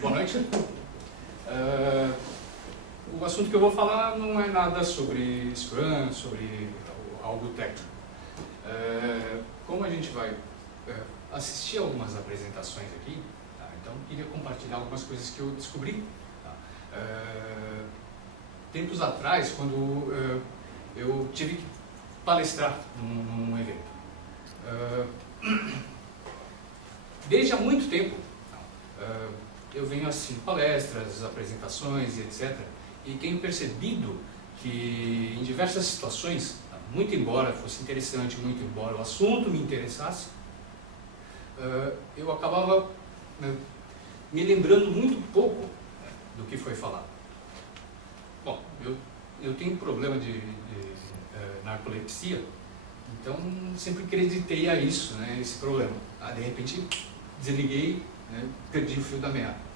Boa noite. O assunto que eu vou falar não é nada sobre Scrum, sobre algo técnico. Como a gente vai assistir algumas apresentações aqui, tá? Então eu queria compartilhar algumas coisas que eu descobri. Tá? Tempos atrás, quando eu tive que palestrar num evento. Desde há muito tempo, eu venho assistindo palestras, apresentações e etc. E tenho percebido que em diversas situações, muito embora fosse interessante, muito embora o assunto me interessasse, eu acabava me lembrando muito pouco do que foi falado. Bom, eu tenho problema de narcolepsia, então sempre acreditei a isso, né, esse problema. De repente desliguei, né, perdi o fio da meada.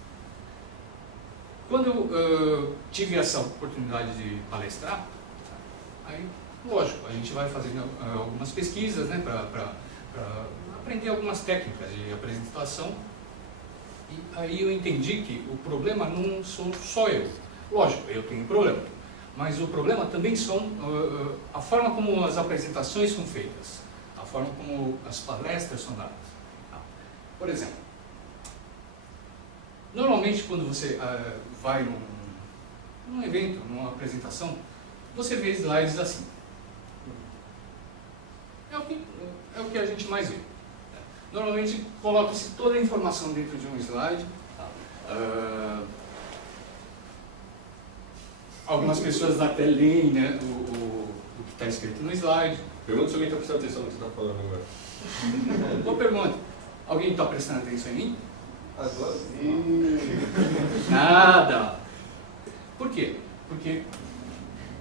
Quando eu tive essa oportunidade de palestrar, aí, lógico, a gente vai fazendo algumas pesquisas, né, para aprender algumas técnicas de apresentação, e aí eu entendi que o problema não sou só eu. Lógico, eu tenho problema, mas o problema também são a forma como as apresentações são feitas, a forma como as palestras são dadas. Por exemplo, normalmente quando você vai num evento, numa apresentação, você vê slides assim. É o que a gente mais vê. Normalmente coloca-se toda a informação dentro de um slide. Algumas pessoas até leem, né, o que está escrito no slide. Pergunta se alguém está prestando atenção no que você está falando agora. Boa pergunta. Alguém está prestando atenção em mim? Agora sim. Nada. Por quê? Porque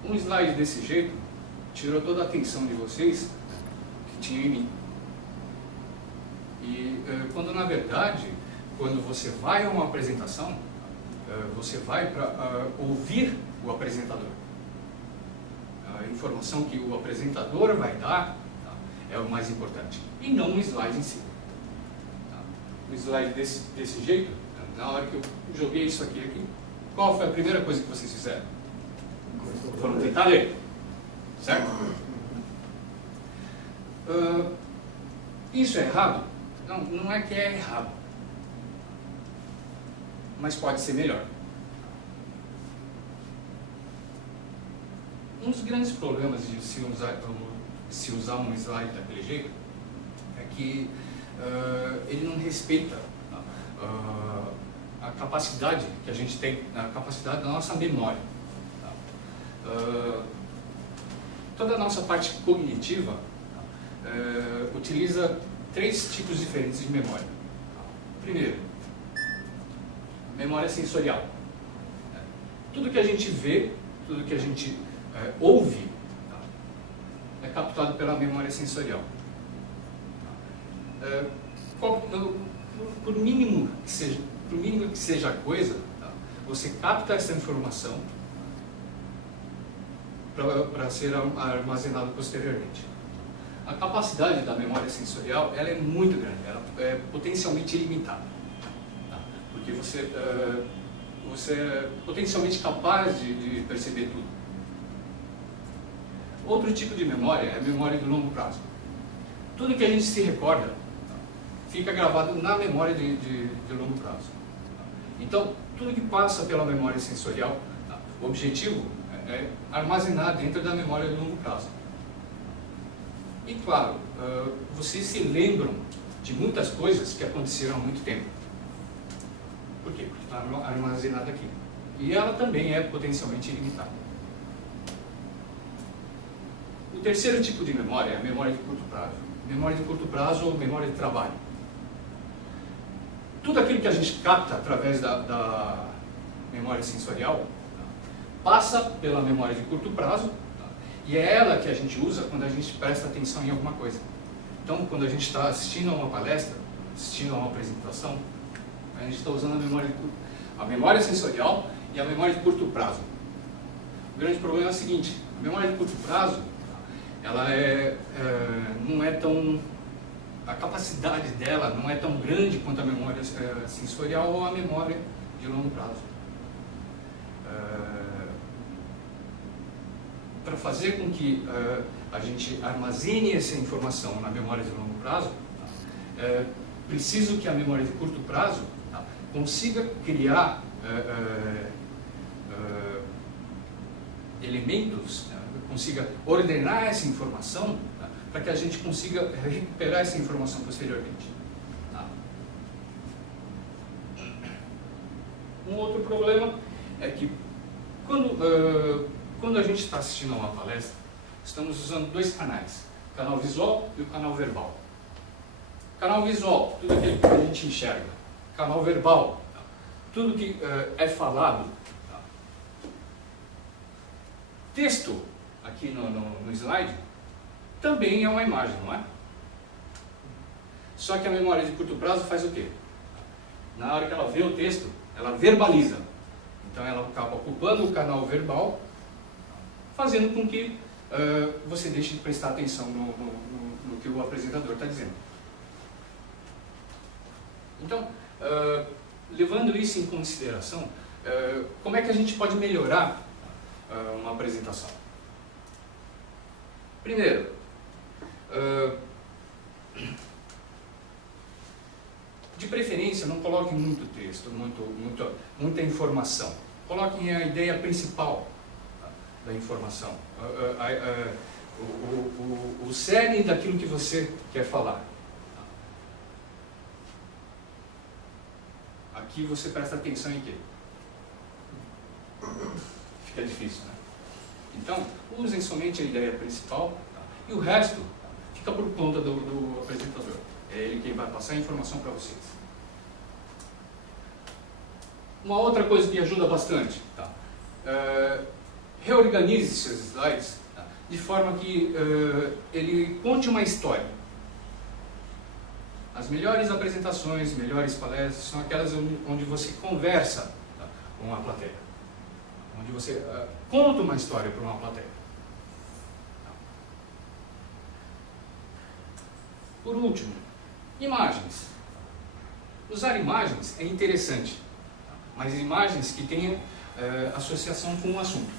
um slide desse jeito tirou toda a atenção de vocês que tinha em mim. E quando na verdade, quando você vai a uma apresentação, você vai para ouvir o apresentador. A informação que o apresentador vai dar, tá, é o mais importante, e não o slide em si. Tá? O slide desse jeito, na hora que eu joguei isso aqui, qual foi a primeira coisa que vocês fizeram? Foram tentar ler, certo? Isso é errado? Não é que é errado, mas pode ser melhor. Um dos grandes problemas de se usar um slide daquele jeito é que ele não respeita a capacidade que a gente tem, a capacidade da nossa memória. Toda a nossa parte cognitiva utiliza 3 tipos diferentes de memória. Primeiro, memória sensorial. Tudo que a gente vê, tudo que a gente ouve, é captado pela memória sensorial. Por mínimo que seja a coisa, você capta essa informação para ser armazenado posteriormente. A capacidade da memória sensorial ela é muito grande, ela é potencialmente ilimitada, tá? Porque você é potencialmente capaz de perceber tudo. Outro tipo de memória é a memória de longo prazo. Tudo que a gente se recorda fica gravado na memória de longo prazo. Então, tudo que passa pela memória sensorial, o objetivo é armazenar dentro da memória de longo prazo. E claro, vocês se lembram de muitas coisas que aconteceram há muito tempo. Por quê? Porque está armazenada aqui. E ela também é potencialmente ilimitada. O terceiro tipo de memória é a memória de curto prazo. Memória de curto prazo ou memória de trabalho. Tudo aquilo que a gente capta através da memória sensorial passa pela memória de curto prazo. E é ela que a gente usa quando a gente presta atenção em alguma coisa. Então, quando a gente está assistindo a uma palestra, assistindo a uma apresentação, a gente está usando a memória sensorial e a memória de curto prazo. O grande problema é o seguinte: a memória de curto prazo, ela não é tão a capacidade dela não é tão grande quanto a memória sensorial ou a memória de longo prazo. Para fazer com que a gente armazene essa informação na memória de longo prazo, preciso que a memória de curto prazo consiga criar elementos, consiga ordenar essa informação para que a gente consiga recuperar essa informação posteriormente. Um outro problema é que quando a gente está assistindo a uma palestra, estamos usando dois canais, o canal visual e o canal verbal. Canal visual, tudo aquilo que a gente enxerga. Canal verbal, tudo que é falado. Texto, aqui no slide, também é uma imagem, não é? Só que a memória de curto prazo faz o quê? Na hora que ela vê o texto, ela verbaliza. Então ela acaba ocupando o canal verbal, fazendo com que você deixe de prestar atenção no que o apresentador está dizendo. Então, levando isso em consideração, como é que a gente pode melhorar uma apresentação? Primeiro, de preferência, não coloquem muito texto, muita informação. Coloquem a ideia principal da informação, o cerne daquilo que você quer falar. Aqui você presta atenção em quê? Fica difícil, né? Então, usem somente a ideia principal, e o resto fica por conta do apresentador. É ele quem vai passar a informação para vocês. Uma outra coisa que ajuda bastante, reorganize seus slides de forma que ele conte uma história. As melhores apresentações, melhores palestras são aquelas onde você conversa com a plateia, onde você conta uma história para uma plateia. Por último, imagens. Usar imagens é interessante, mas imagens que tenham associação com um assunto.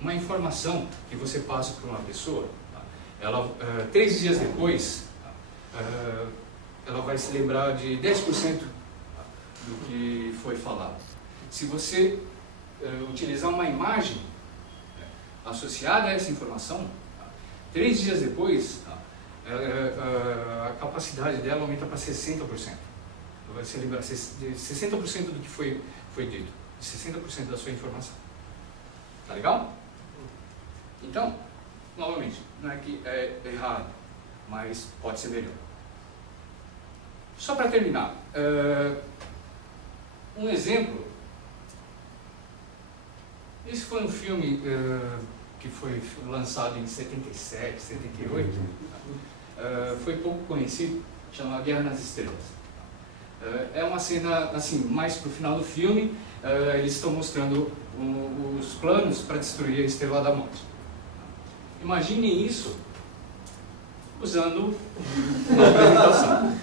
Uma informação que você passa para uma pessoa, ela 3 dias depois, ela vai se lembrar de 10% do que foi falado. Se você utilizar uma imagem associada a essa informação, 3 dias depois, a capacidade dela aumenta para 60%. Ela vai se lembrar de 60% do que foi dito, de 60% da sua informação. Tá legal? Então, novamente, não é que é errado, mas pode ser melhor. Só para terminar, um exemplo. Esse foi um filme que foi lançado em 77, 78, foi pouco conhecido, chama Guerra nas Estrelas. É uma cena assim, mais para o final do filme, eles estão mostrando os planos para destruir a Estrela da Morte. Imaginem isso usando uma apresentação.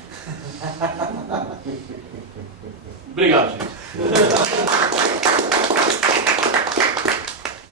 Obrigado, gente.